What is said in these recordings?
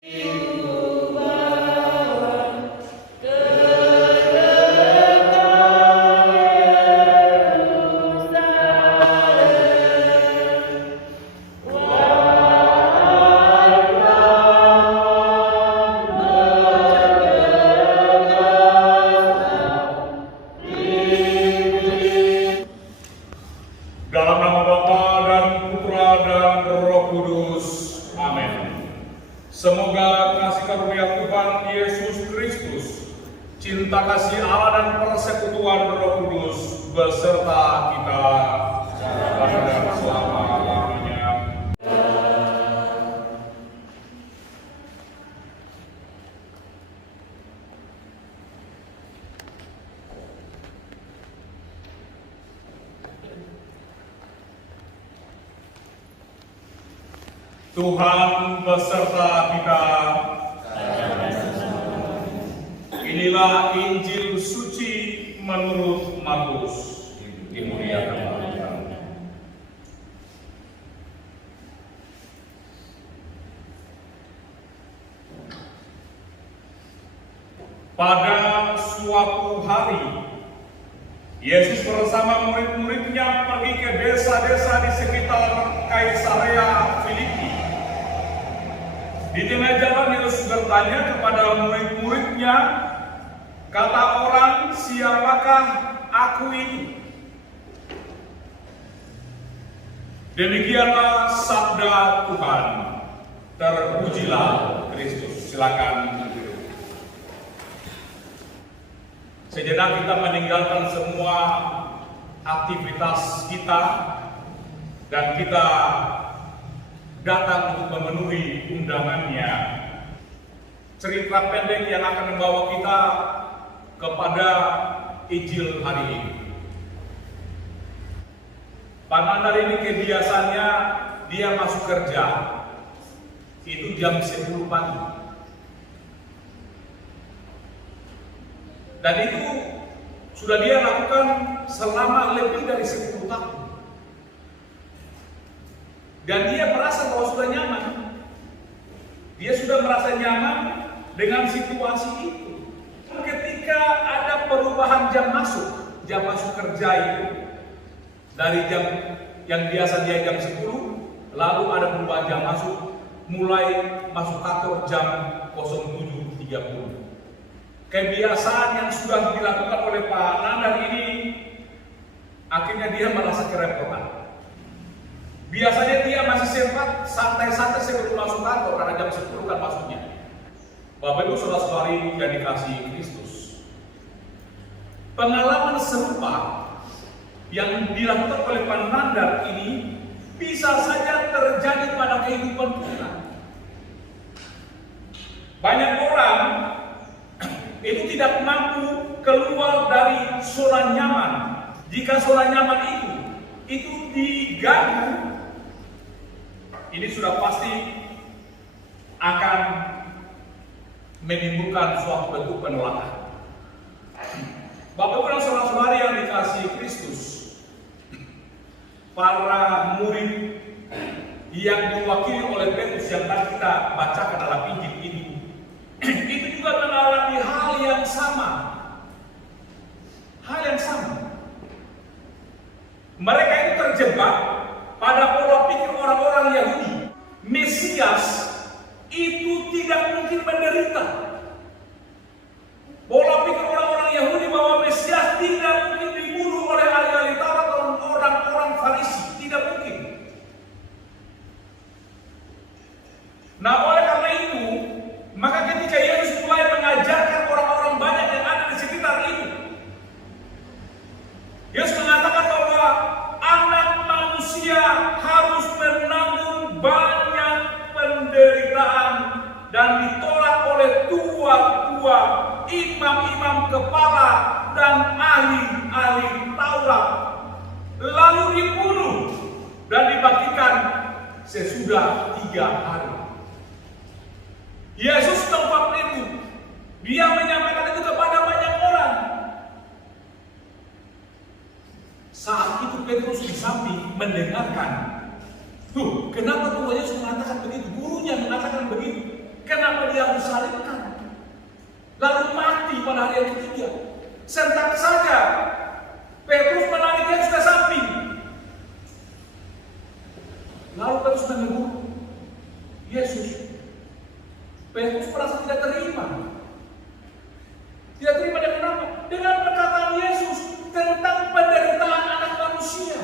Dalam nama Bapa dan Putra dan Roh Kudus. Amin. Semoga kasih karunia Tuhan Yesus Kristus, cinta kasih Allah dan persekutuan Roh Kudus beserta kita sekarang dan selama-lamanya. Tuhan beserta kita. Inilah Injil suci menurut Markus. Dimuliakan Tuhan. Pada suatu hari, Yesus bersama murid-muridnya pergi ke desa-desa di sekitar Kaisarea Filipi. Di tengah jalan Yesus bertanya kepada murid-muridnya, kata orang, siapakah aku ini? Demikianlah sabda Tuhan. Terpujilah Kristus. Silakan duduk. Sejenak kita meninggalkan semua aktivitas kita dan kita datang untuk memenuhi undangannya. Cerita pendek yang akan membawa kita kepada Injil hari ini. Pak Nandar ini kebiasaannya dia masuk kerja itu jam 10 pagi. Dan itu sudah dia lakukan selama lebih dari 10 tahun. Dan dia merasa bahwa sudah nyaman. Dia sudah merasa nyaman dengan situasi itu. Ketika ada perubahan jam masuk kerja itu. Dari jam yang biasa dia jam 10, lalu ada perubahan jam masuk, mulai masuk kantor jam 07.30. Kebiasaan yang sudah dilakukan oleh Pak Nandar ini, akhirnya dia merasa kerepotan. Biasanya dia masih sempat santai-santai sebelum masuk kantor karena jam 10 kan masuknya. Bapak Ibu saudara-saudari yang dikasihi Kristus. Pengalaman serupa yang dilakukan oleh Pak Nandar ini bisa saja terjadi pada kehidupan kita. Banyak orang itu tidak mampu keluar dari zona nyaman. Jika zona nyaman itu diganggu, ini sudah pasti akan menimbulkan suatu bentuk penolakan. Bapak Ibu dan saudara-saudari yang dikasihi Kristus, para murid yang diwakili oleh Petrus yang tadi kita bacakan dalam Injil ini, itu juga mengalami hal yang sama. Hal yang sama. Mereka itu terjebak pada pola pikir orang-orang Yahudi. Mesias itu tidak mungkin menderita. Pola pikir orang-orang Yahudi bahwa Mesias tidak mungkin dibunuh oleh ahli-ahli Taurat atau orang-orang Farisi. Tidak mungkin. Nah, oleh karena itu, maka ketika Yesus mulai mengajarkan orang-orang banyak yang ada di sekitar itu, Yesus mengatakan bahwa anak manusia harus menanggung banyak penderitaan dan ditolak oleh tua-tua, imam-imam kepala dan ahli-ahli Taurat, lalu dibunuh dan dibangkitkan sesudah 3 hari. Yesus tempat itu, dia menyampaikan itu kepada banyak orang. Saat itu Petrus di samping mendengarkan. Tuh, kenapa Tuhan Yesus mengatakan begitu? Gurunya mengatakan begitu. Kenapa dia harus disalibkan? Lalu mati pada hari yang ketiga. Sentak saja Petrus menarik Yesus ke samping. Lalu Petrus menegur Yesus. Petrus merasa tidak terima. Tidak terima dengan apa? Dengan perkataan Yesus tentang penderitaan anak manusia.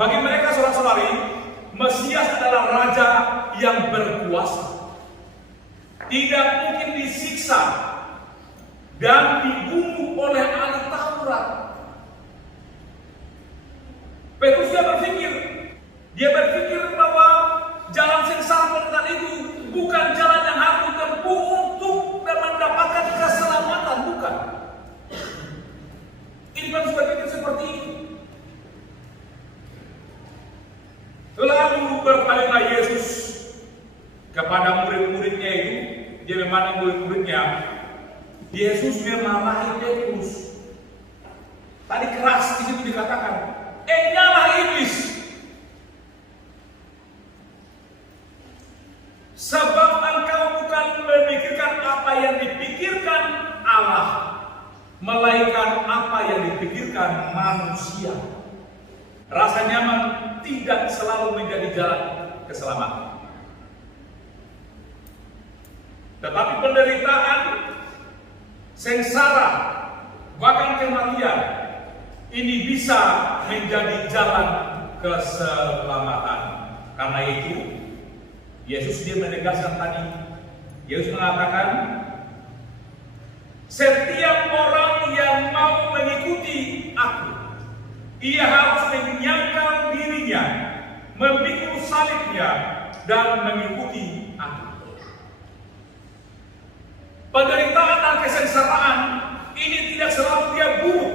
Bagi mereka saudara-saudari, Mesias adalah raja yang berkuasa. Tidak mungkin disiksa dan dibunuh oleh ahli Taurat. Petrus dia berpikir bahwa jalan sengsara penderitaan itu bukan jalan yang harus ditempuh untuk mendapatkan keselamatan, bukan. Ini Petrus berpikir seperti itu. Lalu berpalinglah Yesus kepada murid-muridnya itu. Dia memandang murid-muridnya. Yesus memarahi Petrus. Tadi keras di situ dikatakan, "Nyalah iblis, sebab engkau bukan memikirkan apa yang dipikirkan Allah, melainkan apa yang dipikirkan manusia." Rasa nyaman tidak selalu menjadi jalan keselamatan. Tetapi penderitaan, sengsara, bahkan kematian, ini bisa menjadi jalan keselamatan. Karena itu, Yesus dia menegaskan tadi. Yesus mengatakan, setiap orang yang mau mengikuti aku, ia harus menyangkal dirinya, memikul salibnya, dan mengikuti aku. Penderitaan dan kesengsaraan ini tidak selalu dia buruk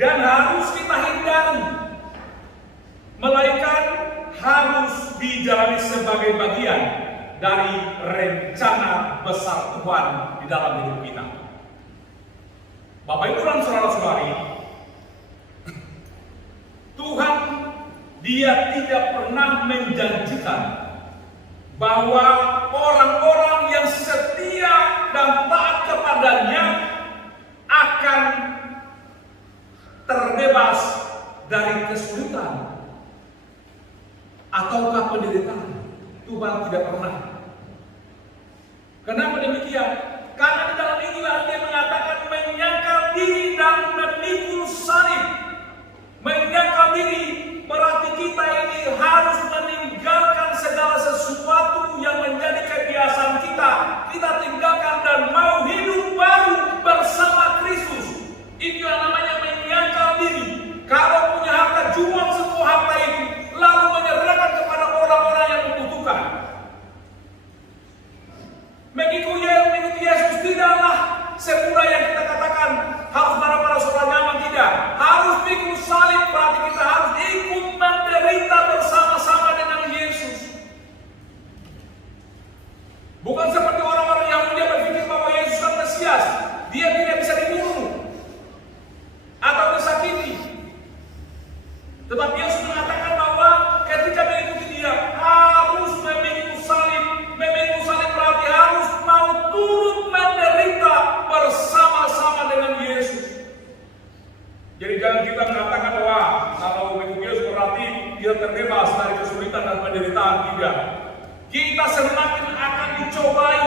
dan harus kita hindari, melainkan harus dijalani sebagai bagian dari rencana besar Tuhan di dalam hidup kita. Bapak Ibu dan saudara-saudari, Tuhan dia tidak pernah menjanjikan bahwa orang-orang yang setia dan taat kepadanya akan terbebas dari kesulitan ataukah penderitaan. Tuhan tidak pernah. Kenapa demikian? Karena di dalam inilah dia mengatakan menyangkal diri dan memikul salib. Menyangkal diri berarti kita ini harus meninggalkan segala sesuatu yang menjadi kebiasaan kita. Kita tinggalkan dan mau hidup baru bersama Kristus. Itu yang namanya menyangkal diri. Kalau punya harta, jual semua harta itu, lalu menyerahkan kepada orang-orang yang membutuhkan. Mengikuti Yesus tidaklah semudah yang kita katakan harus marah-marah soal nyaman, tidak. Harus pikul salib, berarti kita harus ikut menderita bersama-sama dengan Yesus. Bukan seperti orang-orang Yahudi yang berpikir bahwa Yesus kan Mesias, dia tidak bisa dibunuh atau disakiti. Tetapi Yesus mengatakan bahwa ketika mengikuti dia harus memikul salib. Memikul salib berarti harus mau turut menderita bersama-sama dengan Yesus. Jadi jangan kita mengatakan bahwa kalau mengikuti Yesus berarti kita terbebas dari kesulitan dan penderitaan. Tidak. Kita semakin akan dicobai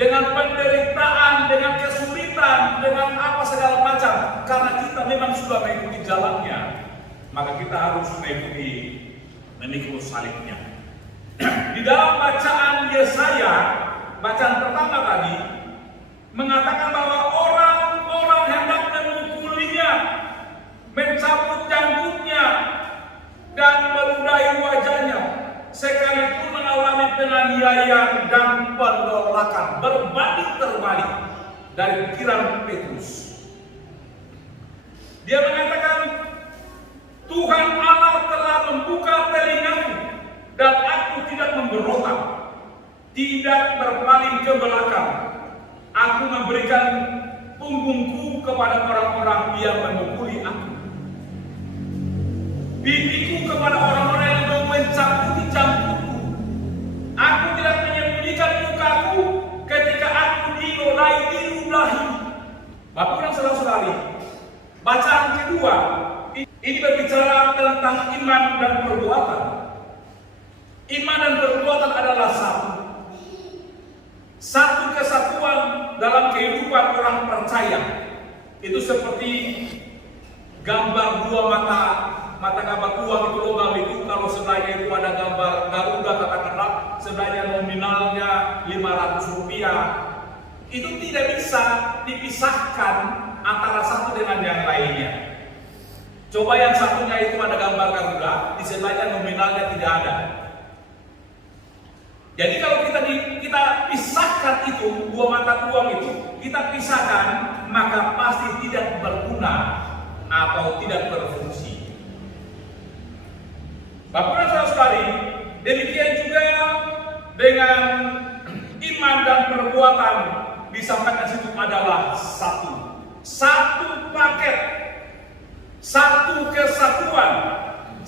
dengan penderitaan, dengan kesulitan, dengan apa segala macam. Karena kita memang sudah mengikuti jalannya, maka kita harus memikul salibnya. Di dalam bacaan Yesaya, bacaan pertama tadi, mengatakan bahwa orang-orang hendak memukulinya, mencabut janggutnya, dan meludahi wajahnya, sekalipun mengalami penganiayaan dan penolakan berbalik terbalik dari pikiran Petrus. Dia mengatakan, Tuhan Allah telah membuka telingaku dan aku tidak memberontak, tidak berpaling ke belakang. Aku memberikan punggungku kepada orang-orang yang memukuli aku, pipiku kepada orang-orang yang mau mencabuti janggutku. saudara-saudari, bacaan kedua ini berbicara tentang iman dan perbuatan. Iman dan perbuatan adalah satu kesatuan dalam kehidupan orang percaya. Itu seperti gambar dua mata gambar uang itu, logam itu, kalau sebelahnya itu ada gambar Garuda katakanlah, sebelahnya nominalnya 500 rupiah, itu tidak bisa dipisahkan antara satu dengan yang lainnya. Coba yang satunya itu ada gambar Garuda, di sebelahnya nominalnya tidak ada. Jadi kalau kita pisahkan itu, dua mata uang itu, kita pisahkan, maka pasti tidak berguna atau tidak berfungsi. Bapak dan saudara-saudari, demikian juga dengan iman dan perbuatan disampaikan situ adalah satu paket, satu kesatuan.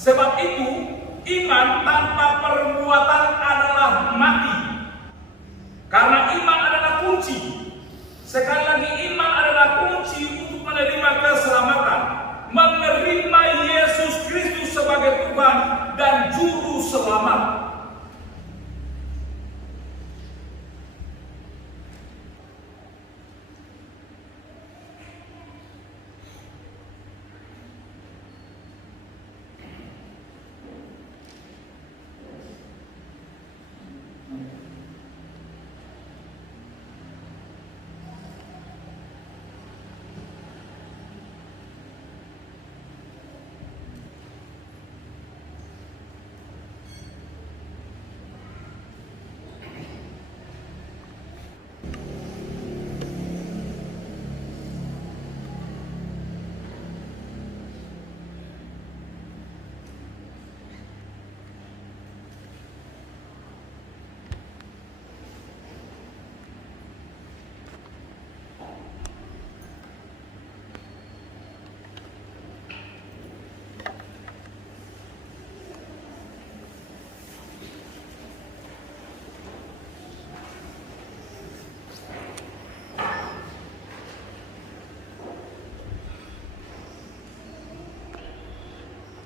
Sebab itu iman tanpa perbuatan adalah mati. Karena iman adalah kunci. Sekali lagi, iman adalah kunci untuk menerima keselamatan, menerima Yesus Kristus sebagai Tuhan dan Juru Selamat.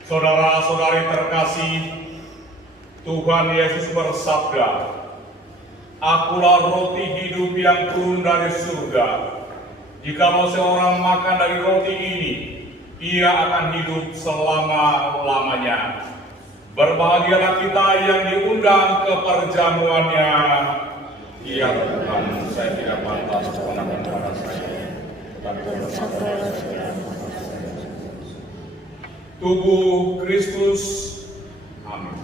Saudara-saudari terkasih, Tuhan Yesus bersabda, "Akulah roti hidup yang turun dari surga. Jikalau seorang makan dari roti ini, ia akan hidup selama-lamanya." Berbahagialah kita yang diundang ke perjamuannya. Ya Tuhan, saya tidak pantas keponakan pada saya, tapi tubuh Kristus. Amin.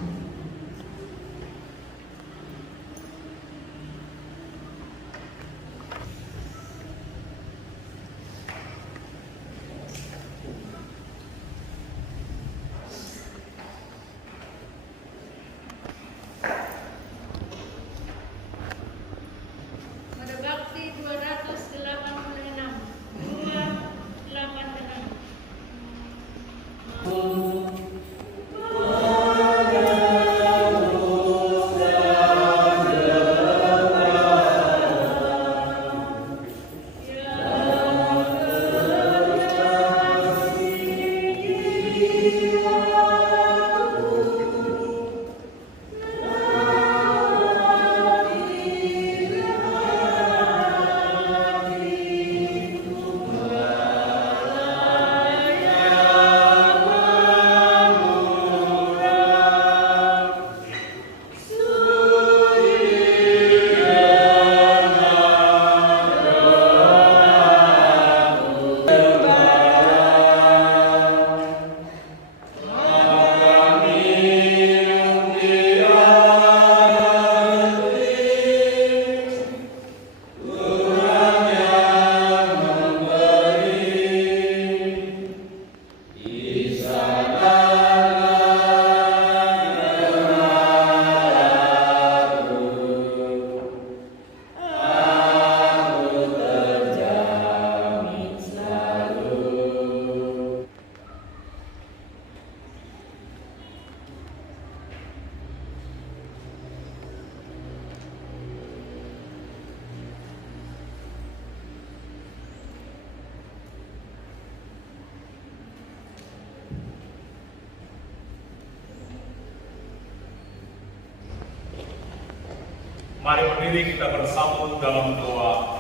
Pada bakti 286, 286. Mari berdiri kita bersatu dalam doa.